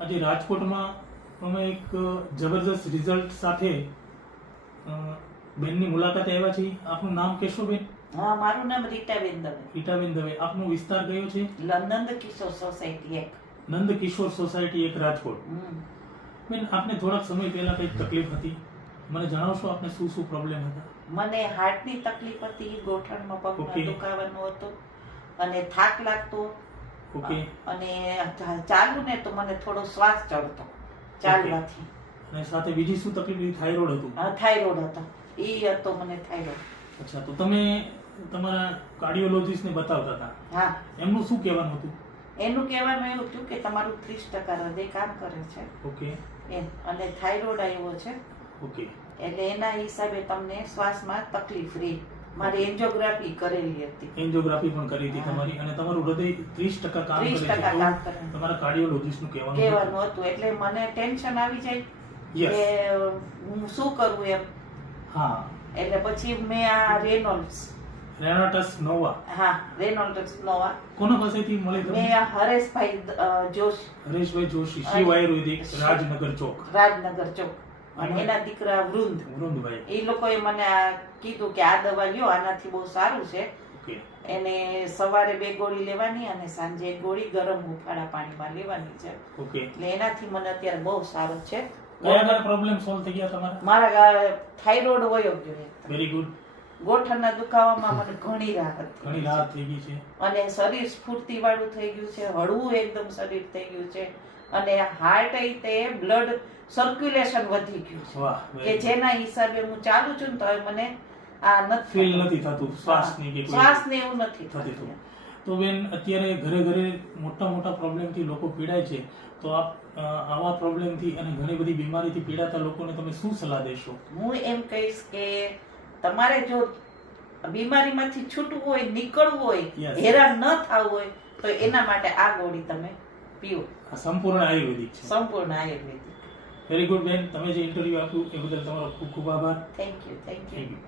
આજે રાજકોટમાં અમે એક જબરદસ્ત રિઝલ્ટ સાથે બેનની મુલાકાતે આવ્યા છીએ. આપનું નામ કહેશો બેન? હા, મારું નામ રીટાબેન દવે. રીટાબેન દવે. આપનો વિસ્તાર કયો છે? નંદ કિશોર સોસાયટી 1. નંદ કિશોર સોસાયટી 1 રાજકોટ. બેન, આપને થોડાક સમય પહેલા કઈ તકલીફ હતી, મને જણાવશો આપને શું શું પ્રોબ્લેમ હતા? મને હાર્ટની તકલીફ હતી, ગોઠણમાં પગમાં Okay. દુખાવાનું હતું અને થાક લાગતો. ઓકે. અને ચાલુ ને તો મને થોડો શ્વાસ ચડતો ચાલવાથી. અને સાથે બીજી શું તકલીફ હતી? થાઇરોઇડ હતું? હા, થાઇરોઇડ હતો. એ હતો મને થાઇરોઇડ. અચ્છા, તો તમે તમારા કાર્ડિયોલોજિસ્ટ ને બતાવતા હતા, હા, એમનું શું કહેવાનું હતું? એનું કહેવાનું એવું હતું કે તમારું 30% હૃદય કામ કરે છે ઓકે. એમ, અને થાઇરોઇડ આવ્યો છે ઓકે. એટલે એના હિસાબે તમને શ્વાસમાં તકલીફ રહી. મારી એન્જિયોગ્રાફી કરેલી હતી. એન્જિયોગ્રાફી પણ કરી હતી તમારી, અને તમારું હૃદય 30% કામ કરે 30% છે કામ એવું કરે. તમારા કાર્ડિયોલોજિસ્ટ નું કહેવાનું કહેવાનું હતું. એટલે મને ટેન્શન આવી જાય Yes. કે હું શું કરું એમ. હા. એટલે પછી મેં આ રેનોલ્ડ્સ, રેનાટસ નોવા હા, રેનોલ્ડ્સ નોવા કોના પાસેથી મળી તમને? મેં આ હરેશભાઈ જોશી, હરેશભાઈ જોશી, શિવ આયુર્વેદિક, રાજનગર ચોક, રાજનગર ચોક, અને એના દીકરા વૃંદ, વૃંદભાઈ. એ લોકોએ મને આ કીધું કે આ દવા લ્યો, આનાથી બહુ સારું છે. ઓકે. એને સવારે 2 ગોળી લેવાની અને સાંજે 1 ગોળી ગરમ હુંફાળા પાણીમાં લેવાની છે. ઓકે. એટલે એનાથી મને અત્યારે બહુ સારું છે. કયા કયા પ્રોબ્લેમ સોલ્વ થઈ ગયા તમારા? મારા થાઇરોઇડ વયો ગયો. Very good. ગોઠણના દુખાવામાં મને ઘણી રાહત થઈ ઘણી છે. રાહત થઈ ગઈ છે. અને શરીર સ્ફૂર્તિ વાળું થઈ ગયું છે, હળવું એકદમ શરીર થઈ ગયું છે, અને હાર્ટ તે બ્લડ સર્ક્યુલેશન વધી ગયું છે વાહ. કે જેના હિસાબે હું ચાલુ છું ને તો હવે મને આ નથી ફીલ થતું. નથી થતું શ્વાસની કે કોઈ શ્વાસને એવું નથી થતી થતું. તો બેન, અત્યારે ઘરે ઘરે મોટા મોટા પ્રોબ્લેમથી લોકો પીડાય છે, તો આપ આવા પ્રોબ્લેમથી અને ઘણી બધી બીમારીથી પીડાતા લોકોને તમે શું સલાહ દેશો? હું એમ કહીશ કે તમારે જો બીમારીમાંથી છૂટવું હોય, નીકળવું હોય, Yes. હેરાન ન થવું હોય તો એના માટે આ ગોળી તમે પીઓ. આ સંપૂર્ણ આયુર્વેદિક છે. સંપૂર્ણ આયુર્વેદિક. વેરી ગુડ બેન, તમે જે ઇન્ટરવ્યુ આપ્યું એ બદલ તમારો ખૂબ ખૂબ આભાર. Thank you. Thank you.